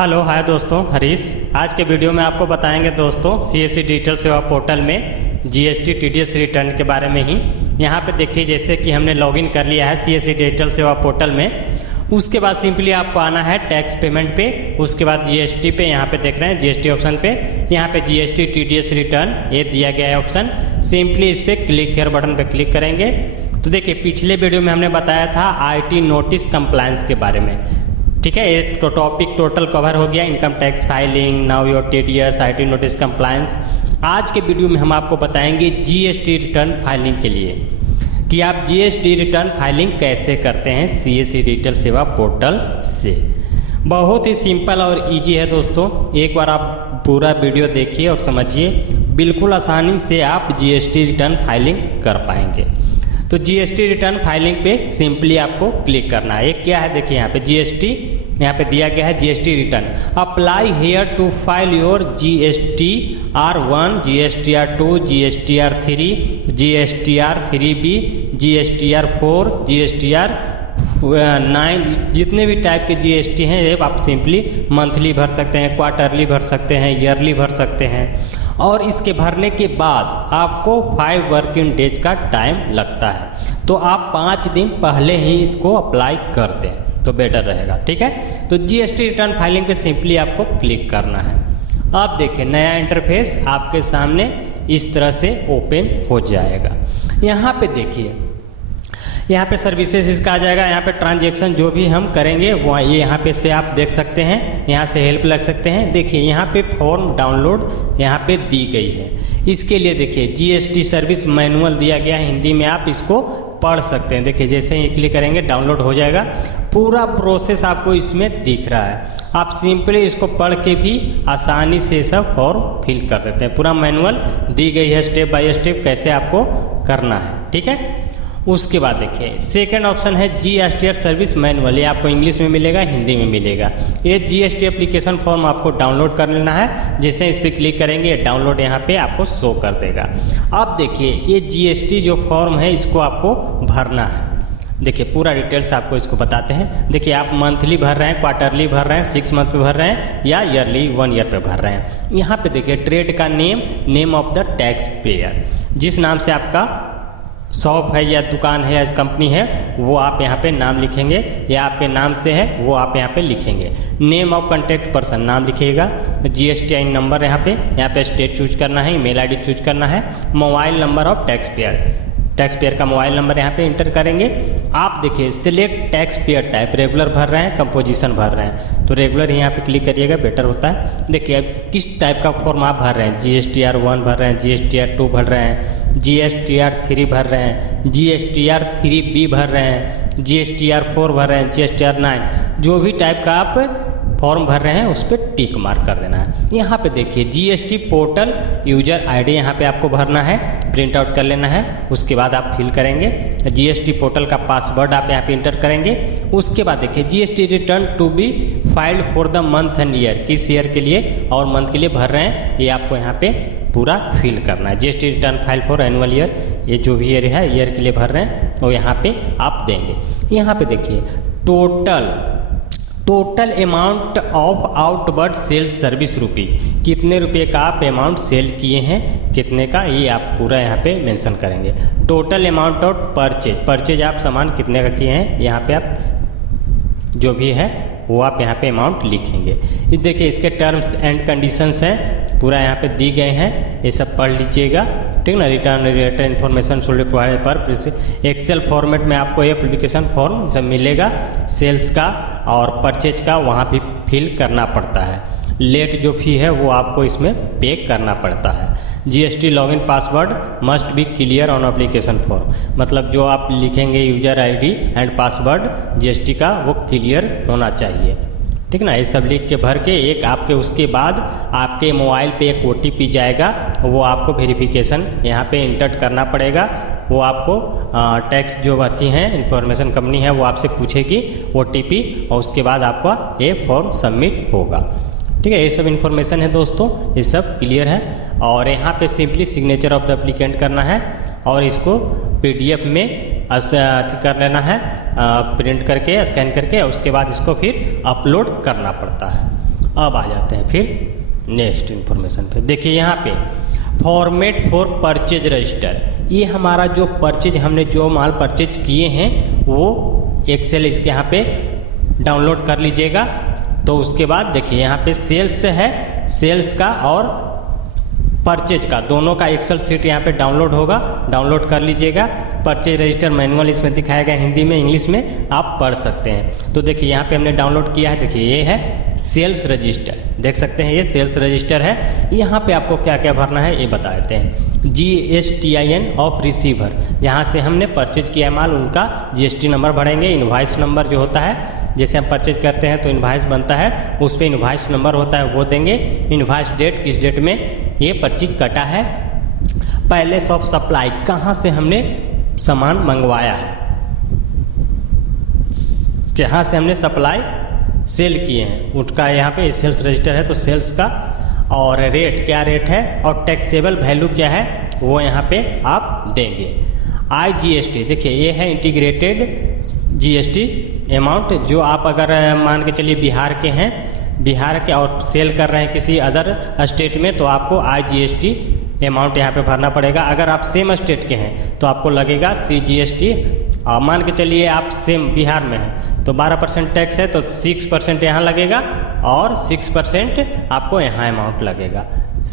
Hello hi दोस्तों, हरीश। आज के वीडियो में आपको बताएंगे दोस्तों सीएससी डिजिटल सेवा पोर्टल में जीएसटी टीडीएस रिटर्न के बारे में ही। यहाँ पे देखिए जैसे कि हमने लॉगिन कर लिया है सीएससी डिजिटल सेवा पोर्टल में। उसके बाद सिंपली आपको आना है टैक्स पेमेंट पे, उसके बाद जीएसटी पे यहाँ पे देख रहे हैं जीएसटी ऑप्शन पे, यहाँ पे जीएसटी टीडीएस रिटर्न ये दिया गया है ऑप्शन। सिंपली इस पर क्लिक हियर बटन पे क्लिक करेंगे तो देखिए पिछले वीडियो में हमने बताया था आईटी नोटिस कंप्लायंस के बारे में। ठीक है, ये तो टॉपिक टोटल कवर हो गया, income tax filing, now your TDS, IT notice compliance. आज के वीडियो में हम आपको बताएंगे जीएसटी रिटर्न फाइलिंग के लिए कि आप जीएसटी रिटर्न फाइलिंग कैसे करते हैं सीएससी डिजिटल सेवा पोर्टल से। बहुत ही सिंपल और इजी है दोस्तों, एक बार आप पूरा वीडियो देखिए और समझिए, बिल्कुल आसानी से आप जीएसटी रिटर्न फाइलिंग कर पाएंगे। तो जीएसटी रिटर्न फाइलिंग पे सिंपली आपको क्लिक करना है। एक क्या है देखिए यहाँ पे जीएसटी, यहाँ पे दिया गया है GST return. Apply here to file your GSTR1, GSTR2, GSTR3, GSTR3B, GSTR4, GSTR9, जितने भी टाइप के जीएसटी हैं ये आप सिंपली मंथली भर सकते हैं, क्वार्टरली भर सकते हैं, ईयरली भर सकते हैं। और इसके भरने के बाद आपको 5 वर्किंग डेज का टाइम लगता है, तो आप 5 दिन पहले ही इसको अप्लाई कर दें तो बेटर रहेगा। ठीक है, तो जीएसटी रिटर्न फाइलिंग पे सिंपली आपको क्लिक करना है। अब देखिए नया इंटरफेस आपके सामने इस तरह से ओपन हो जाएगा। यहाँ पे देखिए, यहाँ पे सर्विसेज इसका आ जाएगा। यहाँ पे ट्रांजैक्शन जो भी हम करेंगे वो ये यहाँ पे से आप देख सकते हैं, यहाँ से हेल्प लग सकते हैं। देखिए यहाँ पे फॉर्म डाउनलोड यहाँ पे दी गई है। इसके लिए देखिए जीएसटी सर्विस मैनुअल दिया गया है हिंदी में, आप इसको पढ़ सकते हैं। देखिए जैसे ही क्लिक करेंगे डाउनलोड हो जाएगा, पूरा प्रोसेस आपको इसमें दिख रहा है। आप सिंपली इसको पढ़ के भी आसानी से सब फॉर्म फिल कर देते हैं। पूरा मैनुअल दी गई है स्टेप बाय स्टेप कैसे आपको करना है। ठीक है, उसके बाद देखिए सेकंड ऑप्शन है जीएसटी सर्विस मैनुअल। ये आपको इंग्लिश में मिलेगा, हिंदी में मिलेगा। ये जीएसटी एप्लीकेशन फॉर्म आपको डाउनलोड कर लेना है। जैसे इस पर क्लिक करेंगे ये डाउनलोड यहाँ पे आपको शो कर देगा। अब देखिए ये जीएसटी जो फॉर्म है इसको आपको भरना है। देखिए पूरा डिटेल्स आपको इसको बताते हैं। देखिए आप मंथली भर रहे हैं, क्वार्टरली भर रहे हैं, 6 मंथ पे भर रहे हैं या ईयरली 1 ईयर पे भर रहे हैं। यहाँ पे देखिए ट्रेड का name of the tax payer, जिस नाम से आपका शॉप है या दुकान है या कंपनी है वो आप यहाँ पे नाम लिखेंगे, या आपके नाम से है वो आप यहाँ पे लिखेंगे। नेम ऑफ कॉन्टैक्ट पर्सन नाम लिखिएगा। GSTIN नंबर यहाँ पे स्टेट चूज करना है, ईमेल आईडी चूज करना है। Mobile number of tax payer का मोबाइल नंबर यहाँ पे इंटर करेंगे। आप देखिए select tax payer type, regular भर रहे हैं, कंपोजिशन भर रहे हैं तो रेगुलर यहाँ पे क्लिक करिएगा, बेटर होता है। देखिए अब किस टाइप का फॉर्म आप भर रहे हैं, GSTR1 भर रहे हैं, GSTR2 भर रहे हैं, GSTR3 भर रहे हैं, GSTR3B भर रहे हैं, GSTR4 भर रहे हैं, GSTR9, जो भी टाइप का आप फॉर्म भर रहे हैं उस पर टिक मार्क कर देना है। यहाँ पे देखिए जीएसटी पोर्टल यूजर आईडी यहाँ पे आपको भरना है, प्रिंट आउट कर लेना है। उसके बाद आप फिल करेंगे जीएसटी पोर्टल का पासवर्ड आप यहाँ पे इंटर करेंगे। उसके बाद देखिए GST return to be filed for the month and year, किस ईयर के लिए और मंथ के लिए भर रहे हैं ये आपको यहाँ पे पूरा फिल करना है। GST return file for annual year, ये जो भी ईयर है ईयर के लिए भर रहे हैं तो यहाँ पे आप देंगे। यहाँ पे देखिए total amount of outward sales service rupees, कितने रुपए का आप अमाउंट सेल किए हैं, कितने का ये आप पूरा यहाँ पे मेंशन करेंगे। टोटल अमाउंट ऑफ परचेज आप सामान कितने का किए हैं यहाँ पे आप जो भी है वो आप यहाँ पे अमाउंट लिखेंगे। ये देखिए इसके टर्म्स एंड कंडीशंस हैं, पूरा यहाँ पे दी गए हैं, ये सब पढ़ लीजिएगा। ठीक ना, return related information should be provided पर एक्सेल फॉर्मेट में आपको ये एप्लीकेशन फॉर्म सब मिलेगा। सेल्स का और परचेज का वहाँ भी फिल करना पड़ता है। लेट जो फी है वो आपको इसमें पे करना पड़ता है। GST login password must be clear on application form, मतलब जो आप लिखेंगे user ID and password GST का वो क्लियर होना चाहिए। ठीक ना, ये सब लिख के भर के एक आपके उसके बाद आपके मोबाइल पे एक OTP जाएगा, वो आपको वेरिफिकेशन यहाँ पे इंटर करना पड़ेगा। वो आपको टैक्स जो आती हैं इंफॉर्मेशन कंपनी है वो आपसे पूछेगी OTP और उसके बाद आपका ये फॉर्म सबमिट होगा। ठीक है, ये सब इन्फॉर्मेशन है दोस्तों, ये सब क्लियर है। और यहाँ पे simply signature of the applicant करना है और इसको PDF में कर लेना है, प्रिंट करके स्कैन करके, उसके बाद इसको फिर अपलोड करना पड़ता है। अब आ जाते हैं फिर नेक्स्ट इन्फॉर्मेशन पे। देखिए यहाँ पे फॉर्मेट फॉर परचेज रजिस्टर, ये हमारा जो परचेज हमने जो माल परचेज किए हैं वो एक्सेल इसके यहाँ पे डाउनलोड कर लीजिएगा। तो उसके बाद देखिए यहाँ पे सेल्स है, सेल्स का और परचेज का दोनों का एक्सेल सीट यहाँ पे डाउनलोड होगा, डाउनलोड कर लीजिएगा। परचेज रजिस्टर मैनुअल इसमें दिखाया गया हिंदी में, इंग्लिश में आप पढ़ सकते हैं। तो देखिए यहाँ पे हमने डाउनलोड किया है, देखिए ये है सेल्स रजिस्टर, देख सकते हैं ये सेल्स रजिस्टर है। यहाँ पे आपको क्या क्या भरना है ये बता देते हैं। GSTIN ऑफ रिसीवर, जहाँ से हमने परचेज किया माल उनका GST नंबर भरेंगे। इनवॉइस नंबर जो होता है, जैसे हम परचेज करते हैं तो इनवॉइस बनता है, उस पर इनवॉइस नंबर होता है वो देंगे। इनवॉइस डेट, किस डेट में ये परचेज कटा है। पैलेस ऑफ सप्लाई, कहाँ से हमने सामान मंगवाया है, कहाँ से हमने सप्लाई सेल किए हैं, उसका यहाँ पे सेल्स रजिस्टर है तो सेल्स का। और रेट, क्या रेट है और टैक्सेबल वैल्यू क्या है वो यहाँ पे आप देंगे। IGST, देखिए ये है इंटीग्रेटेड GST अमाउंट, जो आप अगर मान के चलिए बिहार के हैं, बिहार के और सेल कर रहे हैं किसी अदर स्टेट में, तो आपको IGST अमाउंट यहाँ पे भरना पड़ेगा। अगर आप सेम स्टेट के हैं तो आपको लगेगा CGST। मान के चलिए आप सेम बिहार में हैं तो 12% टैक्स है तो 6% यहाँ लगेगा और 6% आपको यहाँ अमाउंट लगेगा,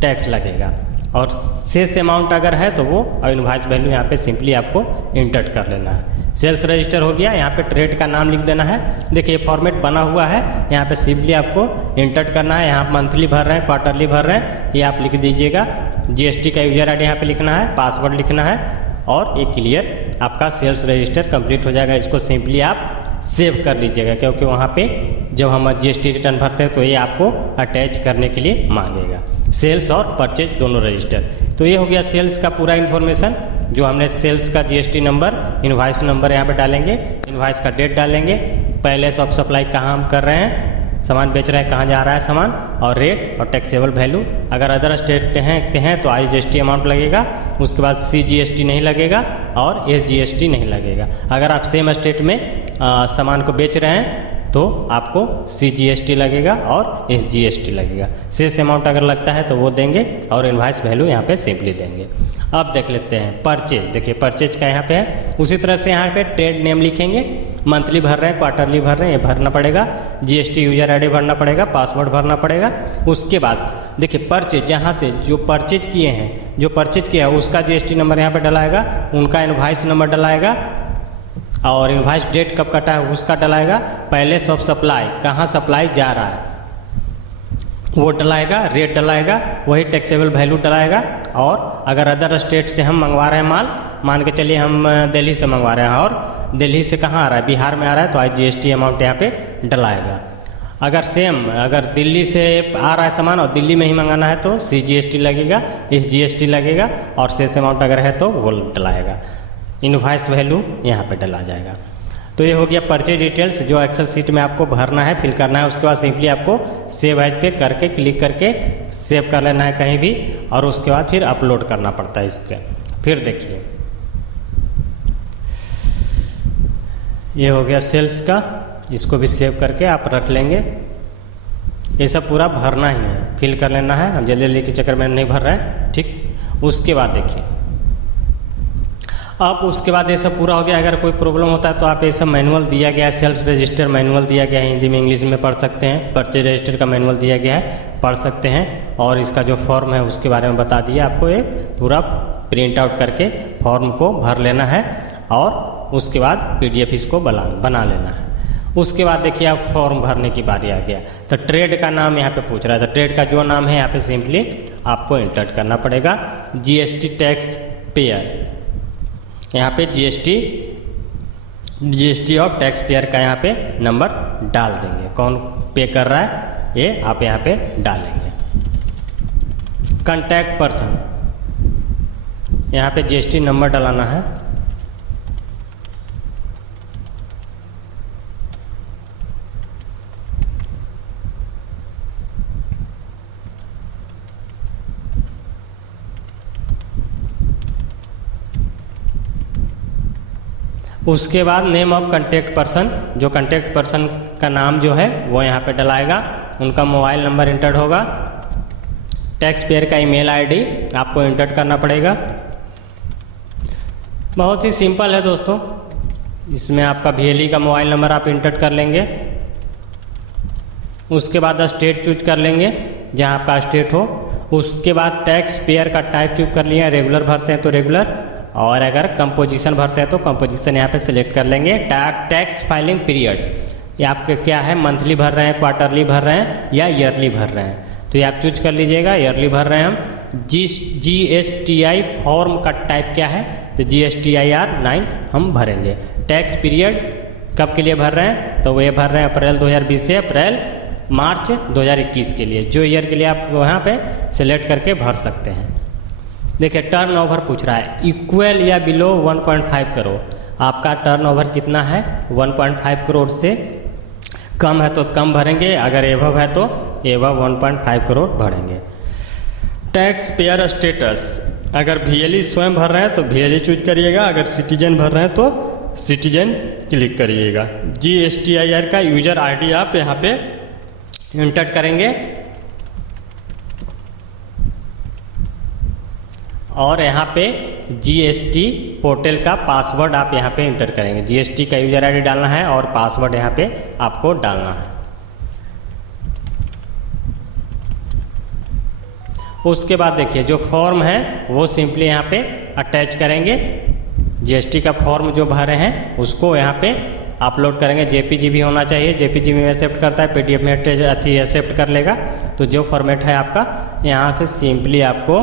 टैक्स लगेगा। और शेष अमाउंट अगर है तो वो इनवॉइस वैल्यू यहाँ पे सिंपली आपको इंटर कर लेना है। सेल्स रजिस्टर हो गया, यहाँ पे ट्रेड का नाम लिख देना है। देखिए फॉर्मेट बना हुआ है, यहाँ पे सिंपली आपको इंटर करना है। यहाँ मंथली भर रहे हैं, क्वार्टरली भर रहे हैं, ये आप लिख दीजिएगा। GST का यूजर ID यहाँ पे लिखना है, पासवर्ड लिखना है और ये क्लियर, आपका सेल्स रजिस्टर कंप्लीट हो जाएगा। इसको सिंपली आप सेव कर लीजिएगा, क्योंकि वहाँ पे जब हम GST रिटर्न भरते हैं तो ये आपको अटैच करने के लिए मांगेगा, सेल्स और परचेज दोनों रजिस्टर। तो ये हो गया सेल्स का पूरा इन्फॉर्मेशन, जो हमने सेल्स का GST नंबर, इनवॉइस नंबर यहाँ पे डालेंगे, इनवॉइस का डेट डालेंगे, पैलेस ऑफ सप्लाई कहाँ हम कर रहे हैं, सामान बेच रहे हैं, कहाँ जा रहा है सामान, और रेट और टैक्सेबल वैल्यू। अगर अदर स्टेट के हैं तो IGST अमाउंट लगेगा, उसके बाद CGST नहीं लगेगा और SGST नहीं लगेगा। अगर आप सेम स्टेट में सामान को बेच रहे हैं तो आपको CGST लगेगा और SGST लगेगा। शेष अमाउंट अगर लगता है तो वो देंगे और इनवॉइस वैल्यू यहाँ पे सिंपली देंगे। अब देख लेते हैं परचेज। देखिए परचेज का यहाँ पे है, उसी तरह से यहाँ पे ट्रेड नेम लिखेंगे, मंथली भर रहे हैं, क्वार्टरली भर रहे हैं, ये भरना पड़ेगा। GST यूजर ID भरना पड़ेगा, पासवर्ड भरना पड़ेगा। उसके बाद देखिए परचेज, जहाँ से जो परचेज किए हैं, जो परचेज किया है उसका GST नंबर यहाँ पे डलाएगा, उनका इनवॉइस नंबर डलाएगा और इनवॉइस डेट कब कटा है उसका डलाएगा। पैलेस ऑफ सप्लाई, कहाँ सप्लाई जा रहा है वो डलाएगा, रेट डलाएगा, वही टैक्सेबल वैल्यू डलाएगा। और अगर अदर स्टेट से हम मंगवा रहे हैं माल, मान के चलिए हम दिल्ली से मंगवा रहे हैं और दिल्ली से कहाँ आ रहा है, बिहार में आ रहा है, तो IGST अमाउंट यहाँ पे डलाएगा। अगर दिल्ली से आ रहा है सामान और दिल्ली में ही मंगाना है तो CGST लगेगा, SGST लगेगा और शेष अमाउंट अगर है तो वो डलाएगा। इनवॉइस वैल्यू यहाँ पे डला जाएगा। तो ये हो गया परचेज डिटेल्स, जो एक्सेल सीट में आपको भरना है, फिल करना है। उसके बाद सिंपली आपको सेव एज पे करके क्लिक करके सेव कर लेना है कहीं भी, और उसके बाद फिर अपलोड करना पड़ता है इसके। फिर देखिए ये हो गया सेल्स का, इसको भी सेव करके आप रख लेंगे। ये सब पूरा भरना ही है, फिल कर लेना है। अब जल्दी जल्दी के चक्कर में नहीं भर रहा है, ठीक। उसके बाद देखिए अब उसके बाद ये सब पूरा हो गया। अगर कोई प्रॉब्लम होता है तो आप ये सब मैनुअल दिया गया है, सेल्स रजिस्टर मैनुअल दिया गया है, हिंदी में इंग्लिश में पढ़ सकते हैं। परचेज रजिस्टर का मैनुअल दिया गया है, पढ़ सकते हैं। और इसका जो फॉर्म है उसके बारे में बता दिया आपको, ये पूरा प्रिंट आउट करके फॉर्म को भर लेना है और उसके बाद PDF इसको बना लेना है। उसके बाद देखिए आप फॉर्म भरने की बारी आ गया। तो ट्रेड का नाम यहाँ पे पूछ रहा है, तो ट्रेड का जो नाम है यहाँ पे सिंपली आपको इंटर करना पड़ेगा। GST टैक्स पेयर, यहाँ पे GST और टैक्स पेयर का यहाँ पे नंबर डाल देंगे, कौन पे कर रहा है ये आप यहाँ पे डालेंगे। कॉन्टैक्ट पर्सन, यहाँ पे GST नंबर डलाना है। उसके बाद नेम ऑफ कॉन्टैक्ट पर्सन, जो कॉन्टैक्ट पर्सन का नाम जो है वो यहाँ पे डलाएगा। उनका मोबाइल नंबर इंटर होगा, टैक्स पेयर का ईमेल आईडी आपको इंटर करना पड़ेगा। बहुत ही सिंपल है दोस्तों। इसमें आपका VLE का मोबाइल नंबर आप इंटर कर लेंगे। उसके बाद स्टेट चूज कर लेंगे जहाँ आपका स्टेट हो। उसके बाद टैक्स पेयर का टाइप चूज कर लिया, रेगुलर भरते हैं तो रेगुलर, और अगर कंपोजिशन भरते हैं तो कंपोजिशन यहाँ पे सिलेक्ट कर लेंगे। टैक्स फाइलिंग पीरियड ये आपके क्या है, मंथली भर रहे हैं, क्वार्टरली भर रहे हैं या ईयरली भर रहे हैं, तो ये आप चूज कर लीजिएगा। ईयरली भर रहे हैं हम। GSTI फॉर्म का टाइप क्या है, तो GSTIR 9 हम भरेंगे। टैक्स पीरियड कब के लिए भर रहे हैं, तो ये भर रहे हैं अप्रैल 2020 से अप्रैल मार्च 2021 के लिए। जो ईयर के लिए आप वहाँ पे सिलेक्ट करके भर सकते हैं। देखिए टर्नओवर पूछ रहा है, इक्वल या बिलो 1.5 करोड़। आपका टर्नओवर कितना है, 1.5 करोड़ से कम है तो कम भरेंगे, अगर एबव है तो एबव 1.5 करोड़ भरेंगे। टैक्स पेयर स्टेटस, अगर VLE स्वयं भर रहे हैं तो VLE चूज करिएगा, अगर सिटीजन भर रहे हैं तो सिटीजन क्लिक करिएगा। GSTIR का यूजर ID आप यहाँ पे इंटर करेंगे और यहाँ पे GST पोर्टल का पासवर्ड आप यहाँ पे इंटर करेंगे। GST का यूजर ID डालना है और पासवर्ड यहाँ पे आपको डालना है। उसके बाद देखिए जो फॉर्म है वो सिंपली यहाँ पे अटैच करेंगे। GST का फॉर्म जो भरे हैं उसको यहाँ पे अपलोड करेंगे। JPG भी होना चाहिए, JPG में एक्सेप्ट करता है, PDF में एक्सेप्ट कर लेगा। तो जो फॉर्मेट है आपका यहाँ से सिंपली आपको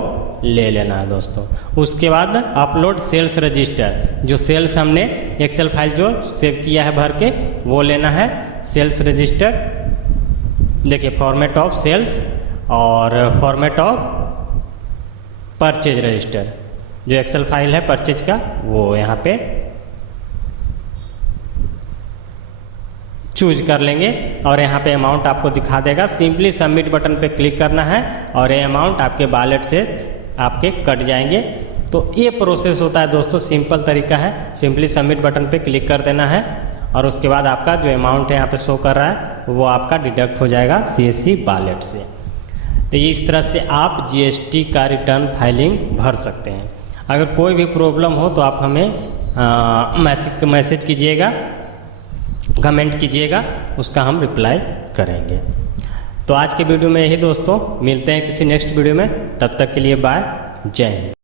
ले लेना है दोस्तों। उसके बाद अपलोड सेल्स रजिस्टर, जो सेल्स हमने एक्सेल फाइल जो सेव किया है भर के वो लेना है। सेल्स रजिस्टर देखिए फॉर्मेट ऑफ सेल्स और फॉर्मेट ऑफ परचेज रजिस्टर, जो एक्सेल फाइल है परचेज का वो यहाँ पे चूज कर लेंगे और यहाँ पे अमाउंट आपको दिखा देगा। सिंपली सबमिट बटन पे क्लिक करना है और ये अमाउंट आपके वॉलेट से आपके कट जाएंगे। तो ये प्रोसेस होता है दोस्तों, सिंपल तरीका है। सिंपली सबमिट बटन पे क्लिक कर देना है और उसके बाद आपका जो अमाउंट है यहाँ पे शो कर रहा है वो आपका डिडक्ट हो जाएगा CSC वॉलेट से। तो इस तरह से आप GST का रिटर्न फाइलिंग भर सकते हैं। अगर कोई भी प्रॉब्लम हो तो आप हमें मैसेज कीजिएगा, कमेंट कीजिएगा, उसका हम रिप्लाई करेंगे। तो आज के वीडियो में यही दोस्तों, मिलते हैं किसी नेक्स्ट वीडियो में, तब तक के लिए बाय, जय हिंद।